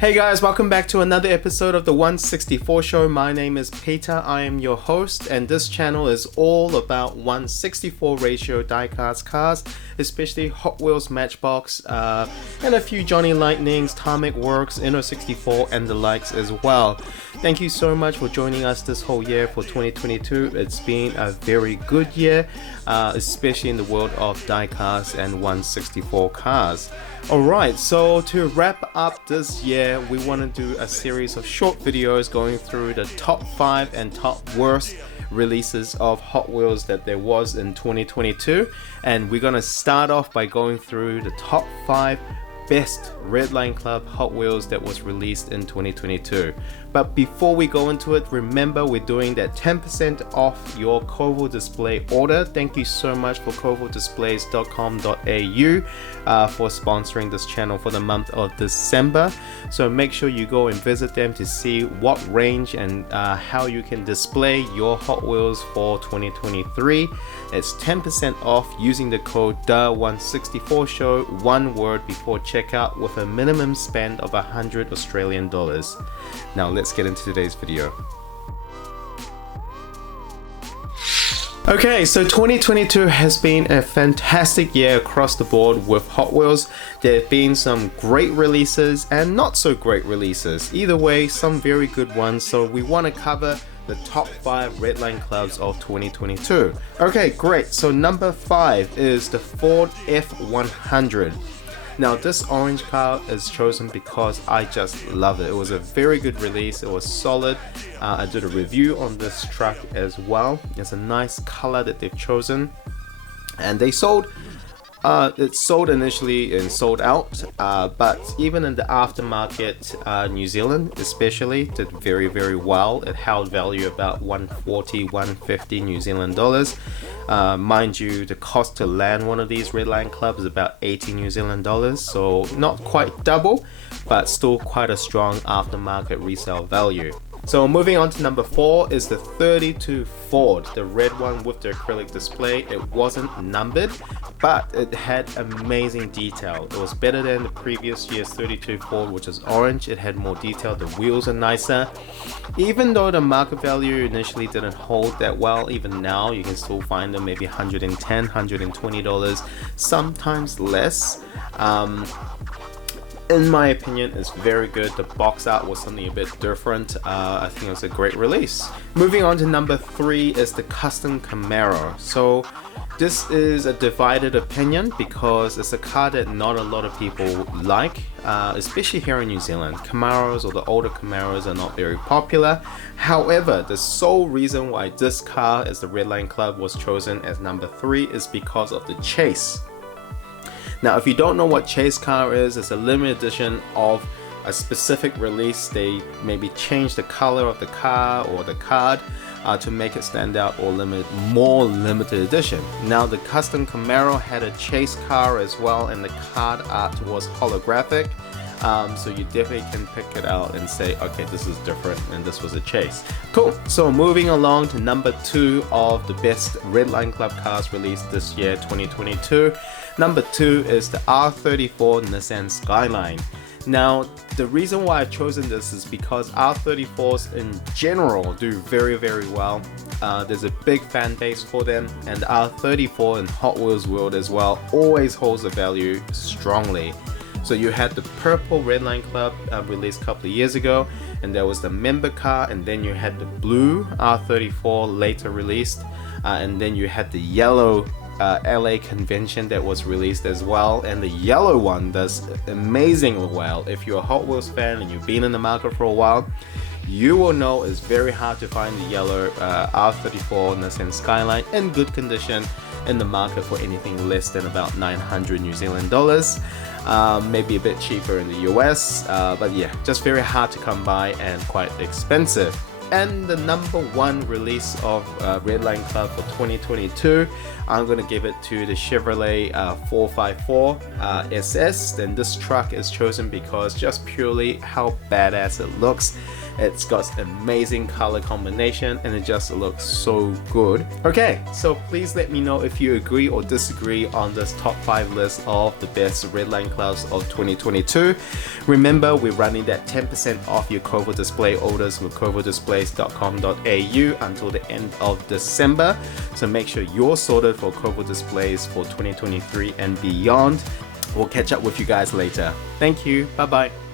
Hey guys, welcome back to another episode of the 164 Show. My name is Peter, I am your host, and this channel is all about 164 ratio diecast cars, especially Hot Wheels, Matchbox, and a few Johnny Lightnings, Tarmac Works, Inno64, and the likes as well. Thank you so much for joining us this whole year for 2022. It's been a very good year, especially in the world of diecast and 164 cars. Alright, so to wrap up this year, we want to do a series of short videos going through the top 5 and top worst releases of Hot Wheels that there was in 2022. And we're going to start off by going through the top 5 best Redline Club Hot Wheels that was released in 2022. But before we go into it, remember we're doing that 10% off your Kovo display order. Thank you so much for kovodisplays.com.au for sponsoring this channel for the month of December. So make sure you go and visit them to see what range and how you can display your Hot Wheels for 2023. It's 10% off using the code THE164SHOW, one word, before checkout, with a minimum spend of 100 Australian dollars. Now let's get into today's video. Okay, so 2022 has been a fantastic year across the board with Hot Wheels. There have been some great releases and not so great releases. Either way, some very good ones. So we want to cover the top 5 Redline clubs of 2022. Okay, great. So number 5 is the Ford F100. Now this orange car is chosen because I just love it. It was a very good release. It was solid. I did a review on this truck as well. It's a nice color that they've chosen, and they sold. It sold initially and sold out, but even in the aftermarket, New Zealand especially did very well. It held value about 140, 150 New Zealand dollars. Mind you, the cost to land one of these Redline clubs is about 80 New Zealand dollars, so not quite double, but still quite a strong aftermarket resale value. So moving on to number 4 is the 32 Ford, the red one with the acrylic display. It wasn't numbered, but it had amazing detail. It was better than the previous year's 32 Ford, which is orange. It had more detail, the wheels are nicer. Even though the market value initially didn't hold that well, even now you can still find them maybe $110, $120, sometimes less. In my opinion, it's very good. The box art was something a bit different. I think it was a great release. Moving on to number 3 is the Custom Camaro. So this is a divided opinion because it's a car that not a lot of people like, especially here in New Zealand. Camaros, or the older Camaros, are not very popular. However, the sole reason why this car as the Redline Club was chosen as number 3 is because of the chase. Now, if you don't know what chase car is, it's a limited edition of a specific release. They maybe change the color of the car or the card to make it stand out, or more limited edition. Now, the Custom Camaro had a chase car as well, and the card art was holographic. So you definitely can pick it out and say, okay, this is different, and this was a chase. Cool. So moving along to number 2 of the best Redline Club cars released this year, 2022. Number 2 is the R34 Nissan Skyline. Now, the reason why I've chosen this is because R34s in general do very well. There's a big fan base for them, and R34 in Hot Wheels world as well always holds a value strongly. So you had the purple Redline Club released a couple of years ago, and there was the member car, and then you had the blue R34 later released, and then you had the yellow LA Convention that was released as well, and the yellow one does amazingly well. If you're a Hot Wheels fan and you've been in the market for a while, you will know it's very hard to find the yellow R34 Nissan Skyline in good condition in the market for anything less than about 900 New Zealand dollars. Maybe a bit cheaper in the US, but yeah, just very hard to come by and quite expensive. And the number 1 release of Redline Club for 2022, I'm going to give it to the Chevrolet 454 SS. And this truck is chosen because just purely how badass it looks. It's got amazing color combination and it just looks so good. Okay, so please let me know if you agree or disagree on this top 5 list of the best Redline clouds of 2022. Remember, we're running that 10% off your Kovo display orders with kovodisplays.com.au until the end of December. So make sure you're sorted for Kovo displays for 2023 and beyond. We'll catch up with you guys later. Thank you. Bye bye.